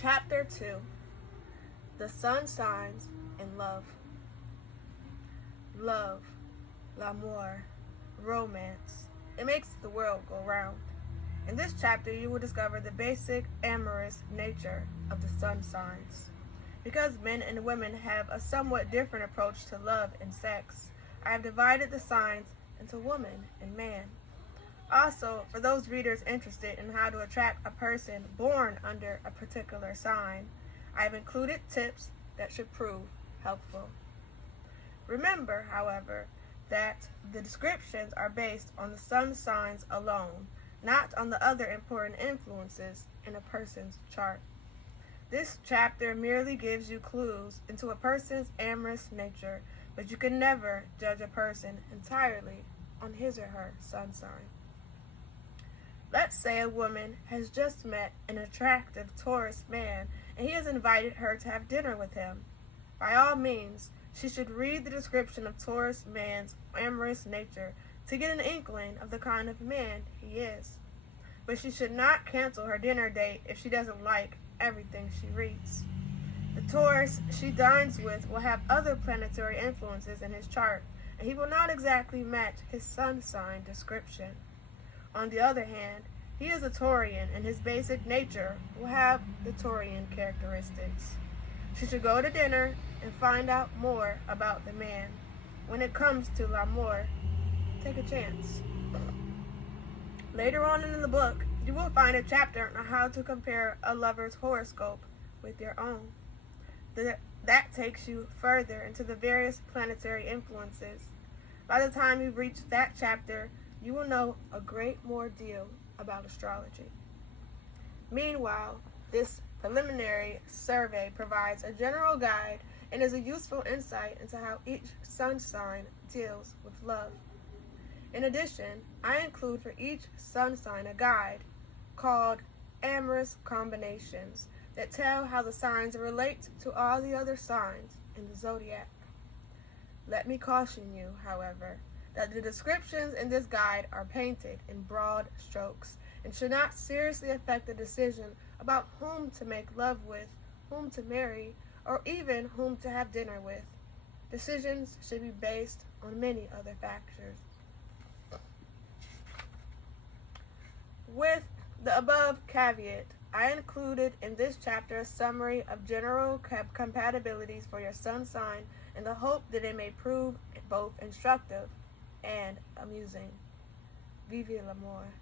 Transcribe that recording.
Chapter 2. The Sun Signs in Love. Love, l'amour, romance. It makes the world go round. In this chapter, you will discover the basic amorous nature of the sun signs. Because men and women have a somewhat different approach to love and sex, I have divided the signs into woman and man. Also, for those readers interested in how to attract a person born under a particular sign, I have included tips that should prove helpful. Remember, however, that the descriptions are based on the sun signs alone, not on the other important influences in a person's chart. This chapter merely gives you clues into a person's amorous nature, but you can never judge a person entirely on his or her sun sign. Let's say a woman has just met an attractive Taurus man and he has invited her to have dinner with him. By all means, she should read the description of Taurus man's amorous nature to get an inkling of the kind of man he is. But she should not cancel her dinner date if she doesn't like everything she reads. The Taurus she dines with will have other planetary influences in his chart, and he will not exactly match his sun sign description. On the other hand, he is a Taurian, and his basic nature will have the Taurian characteristics. She should go to dinner and find out more about the man. When it comes to l'amour, take a chance. Later on in the book, you will find a chapter on how to compare a lover's horoscope with your own. That takes you further into the various planetary influences. By the time you reach that chapter, you will know a great more deal about astrology. Meanwhile, this preliminary survey provides a general guide and is a useful insight into how each sun sign deals with love. In addition, I include for each sun sign a guide called Amorous Combinations that tell how the signs relate to all the other signs in the zodiac. Let me caution you, however, that the descriptions in this guide are painted in broad strokes and should not seriously affect the decision about whom to make love with, whom to marry, or even whom to have dinner with. Decisions should be based on many other factors. With the above caveat, I included in this chapter a summary of general compatibilities for your sun sign in the hope that it may prove both instructive and amusing. Vive l'amour.